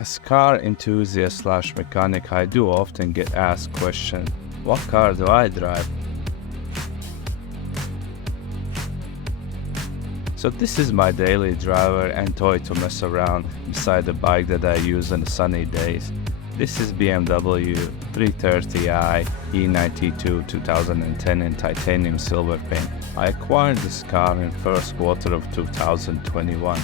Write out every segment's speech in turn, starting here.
As car enthusiast slash mechanic, I do often get asked question, what car do I drive? So this is my daily driver and toy to mess around beside the bike that I use on the sunny days. This is BMW 330i E92 2010 in titanium silver paint. I acquired this car in first quarter of 2021.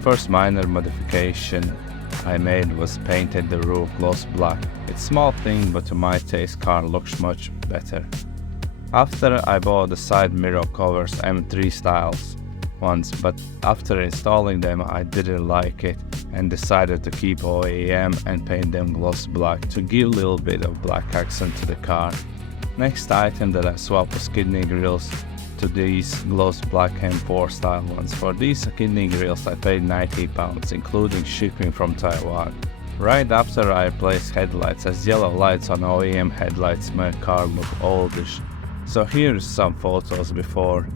First minor modification I made was painted the roof gloss black. It's small thing, but to my taste car looks much better. After I bought the side mirror covers M3 styles once, but after installing them I didn't like it and decided to keep OEM and paint them gloss black to give a little bit of black accent to the car. Next item that I swapped was kidney grills to these gloss black M4 style ones. For these kidney grills I paid £90, including shipping from Taiwan. Right after I replaced headlights, as yellow lights on OEM headlights make my car look oldish. So here's some photos before.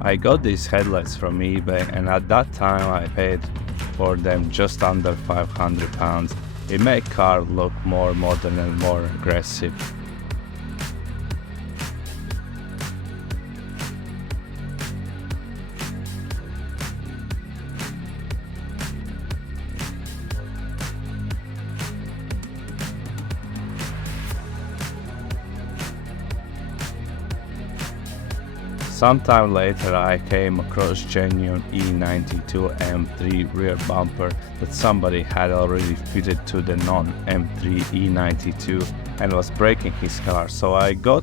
I got these headlights from eBay, and at that time I paid for them just under £500. It made car look more modern and more aggressive. Sometime later I came across genuine E92 M3 rear bumper that somebody had already fitted to the non-M3 E92 and was breaking his car, so I got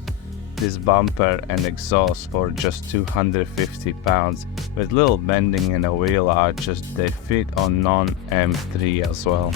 this bumper and exhaust for just £250 with little bending and a wheel arches. They fit on non-M3 as well.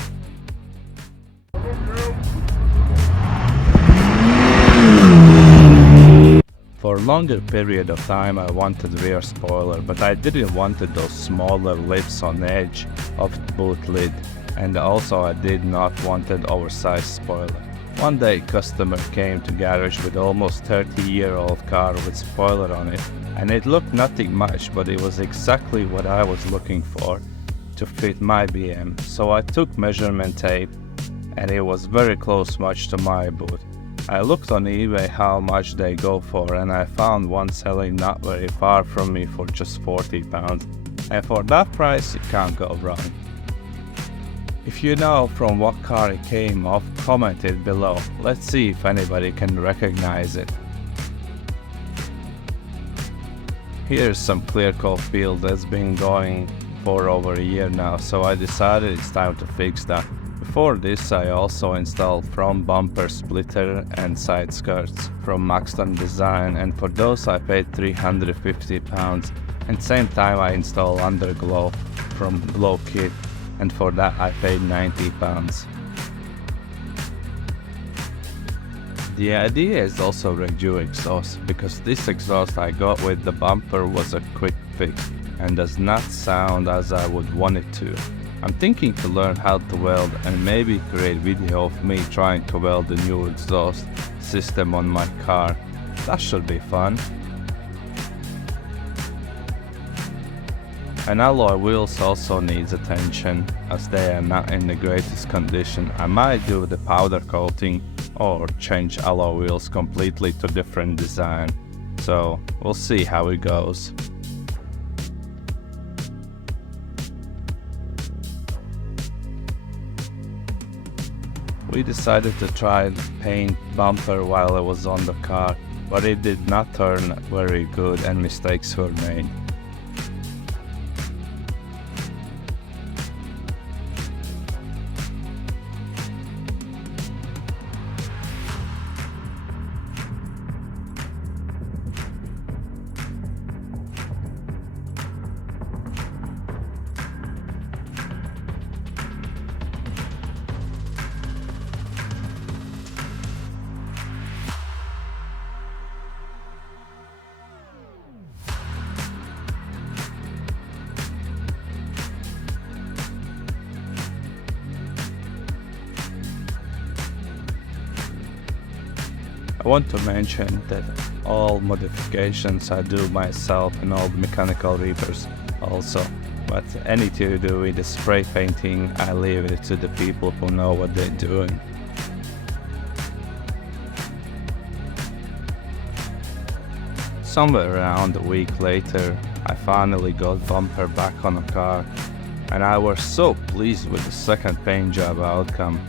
For a longer period of time I wanted rear spoiler, but I didn't want those smaller lips on the edge of the boot lid, and also I did not want an oversized spoiler. One day customer came to garage with almost 30-year-old car with spoiler on it, and it looked nothing much, but it was exactly what I was looking for to fit my BM. So I took measurement tape and it was very close match to my boot. I looked on eBay how much they go for, and I found one selling not very far from me for just £40, and for that price you can't go wrong. If you know from what car it came off, comment it below. Let's see if anybody can recognize it. Here's some clear coat field that's been going for over a year now, so I decided it's time to fix that. Before this I also installed front bumper splitter and side skirts from Maxton Design, and for those I paid £350, and same time I installed underglow from Glow Kit, and for that I paid £90. The idea is also redo exhaust, because this exhaust I got with the bumper was a quick fix and does not sound as I would want it to. I'm thinking to learn how to weld and maybe create video of me trying to weld the new exhaust system on my car. That should be fun. And alloy wheels also needs attention, as they are not in the greatest condition. I might do the powder coating or change alloy wheels completely to different design. So we'll see how it goes. We decided to try the paint bumper while I was on the car, but it did not turn very good and mistakes were made. I want to mention that all modifications I do myself and all the mechanical repairs also. But anything to do with the spray painting, I leave it to the people who know what they're doing. Somewhere around a week later, I finally got bumper back on the car, and I was so pleased with the second paint job outcome.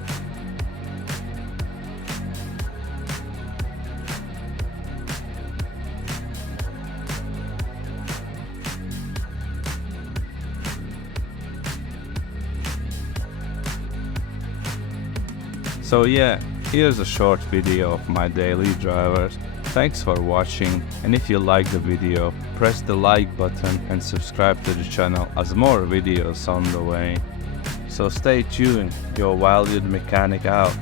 So yeah, here's a short video of my daily drivers. Thanks for watching, and if you like the video, press the like button and subscribe to the channel as more videos on the way. So stay tuned, your valued mechanic out.